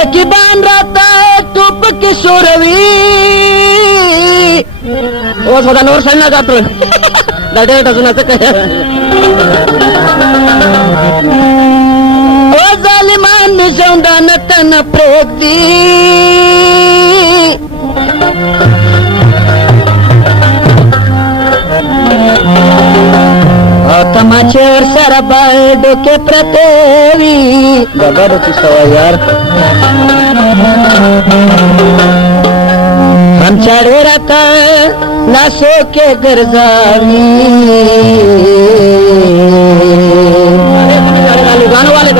रकीबान रहता है टूप की सुरवी ओ स्वतःवर सांग ना जातो दाटे टचुनाचं काय ओ जालिमान निशौंदान तन प्रेती तमाचेवर सारा बाळ डोके प्रतेवी बाबाची सवय यार आमच्या डेरात लासो के गरजावी गाणं वाले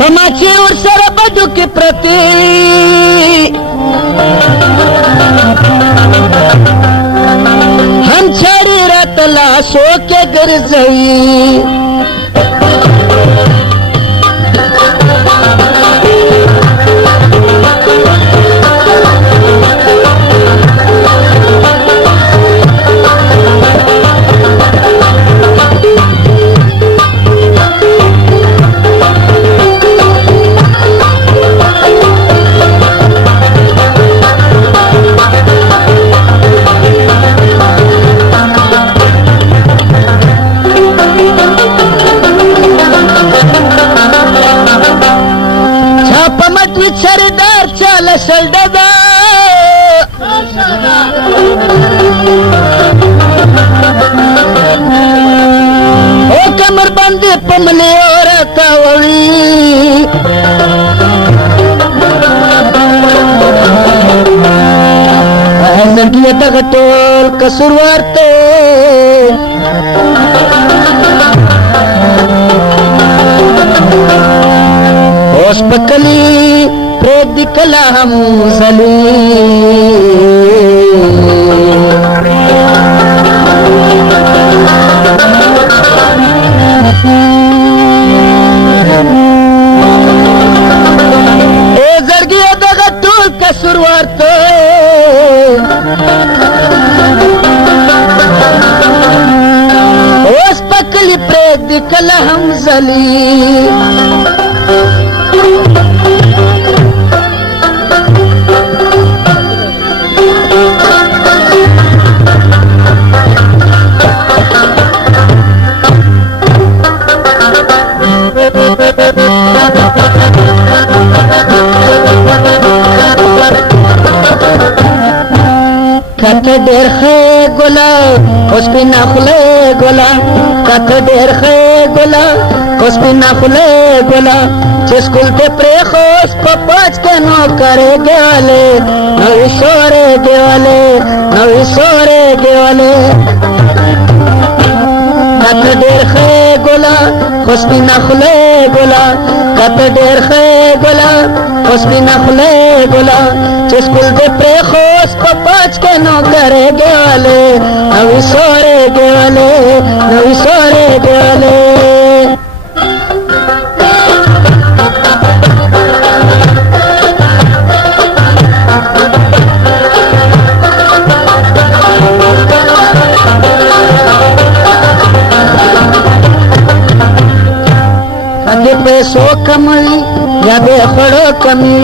तमाचेवर सारा बाळ डोके प्रतेवी हम छड़ी रतला सो के गर जाई विचारदार चाल सलडगा ओ कमर बंदे पमले और कावड़ी लड़की टोल कसूरवार तो पकली प्रेत दिखला हम सली ए जरगी दगा टोल कसूरवार तो ओस पकली प्रेत दिखला हम सली कत देर खे गोला उसकी ना खुले गोला कत देर खे गोला उसकी ना खुले गोला स्कूल के प्रेखोस पपाच के नो करे गेवाले नवी सोरे गेवाले नवी सोरे गेवाले कत देर खे गोला उसकी ना खुले गोला कत देर खे गोला उसकी ना खुले गोला स्कूल के प्रेखोस पपाच के नो करे गेवाले नवी सोरे गेवाले नवी सोरे गेवाले पैसो कमी या बेखड़ो कमी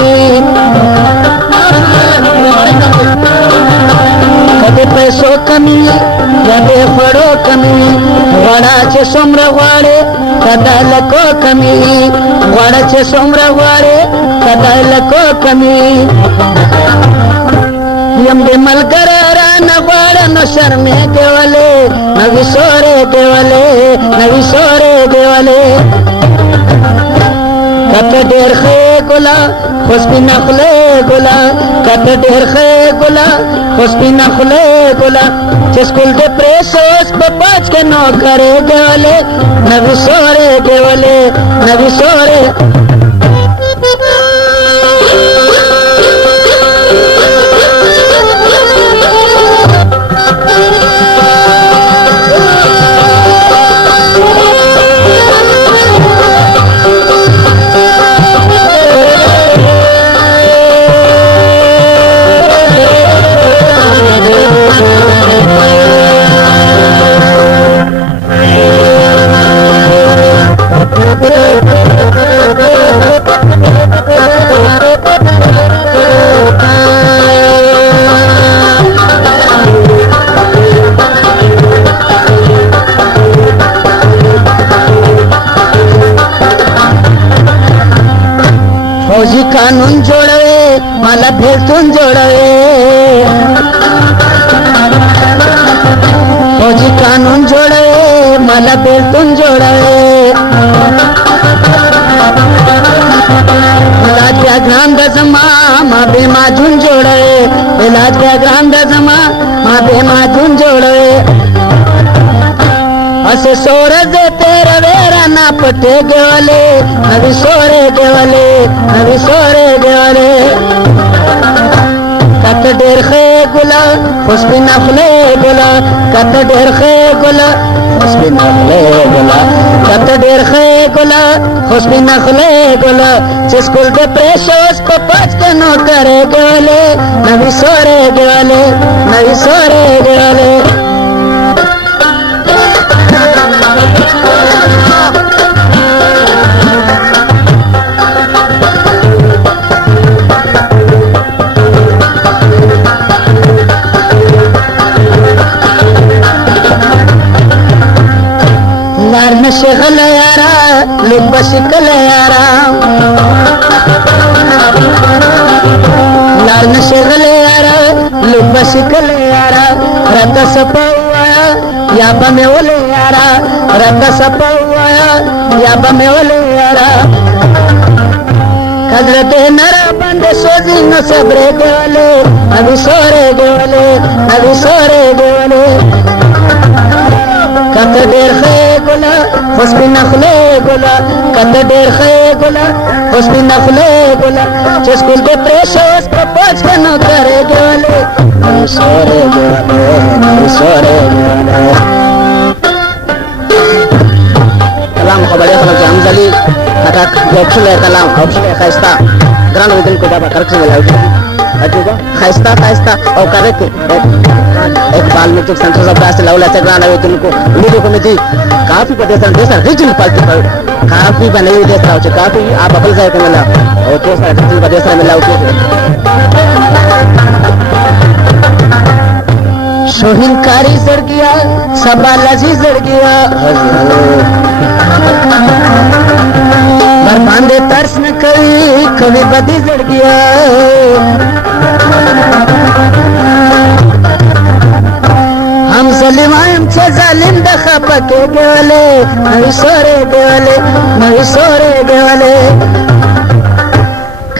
कभी पैसो कमी या बेखड़ो कमी वडाचे सोमर वाडे कदाल को कमी वडाचे सोमर वाडे कदाल को कमी यमदे मलगरारा न वाड़ा न शर्मे देवले न विसोरे देवले न विसोरे देवले कत देर खे गोला खुशबी नखले गोला कत देर खे गोला खुशबी नखले गोला स्कूल के प्रेसोस पपाच के नो करे देवले न विसोरे देवले न विसोरे तुम जोड़े इलाज क्या ग्राम दसमा माँ बेमा झुन जोड़े इलाज क्या ग्राम दसमा माँ बेमा झुन जोड़े असे सोरे दे तेरे वेरा ना पटे गेवले अभी सोरे गेवले अभी सोरे गेवले कत डेर खे गुला खुशबी नखले गुला कत डेर खे गुला खुशबी नखले गुला कत डेर खे गुला खुशबी नखले गुला स्कूल के प्रेशर्स को पाँच के नो करे गेवले नवी सोरे गेवले नवी सोरे गेवले शगल यारा लुक बशिकल यारा लाल शगल यारा लुक बशिकल यारा रत सपवाया या बमे ओले यारा रत सपवाया या बमे ओले यारा कदरते नरा बंदे सोजी न सबरे गोले अभी सोरे गोले अभी सोरे गोले कत डेर खे गुला खुशबी नखले गुला कत डेर खे गुला खुशबी नखले गुला स्कूल के प्रेशर्स को पाँच के न करे गेवले सोरे गेवले सोरे गेवले कलाम खबरे खलक हमजली कटक जोखले कलाम खबरे खास्ता ग्रांड विदिन को बाबा करक से मिला अजूबा खास्ता खास्ता और करे के एक बाल में तो सेंटर सब रास्ते लाउला चग्रांड है तुमको वीडियो कमेटी काफी प्रदेशन देश रीजन पार्टी पर काफी बने हुए देश राव काफी आप अपल जाए के मिला और तो सारा रीजन प्रदेश में मिला सोहिनकारी जड़ गया सबा लजी जड़ गया बरबांदे तरस न कई कभी बदी जड़ गया हम सलिमायम छे जालिम दखा पके गेवले नवी सोरे गेवले नवी सोरे गेवले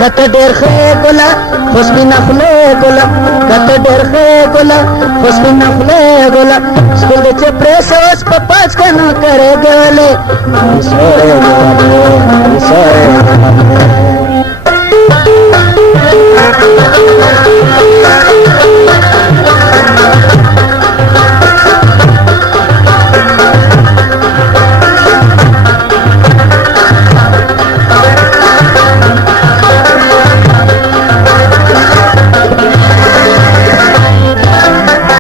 कत डेर खे गुला खुशबी नखले गुला कत डेर खे गुला खुशबी नखले गुला स्कूल के प्रेशर्स को पाँच के न करे गेवले सोरे गेवले सोरे गेवले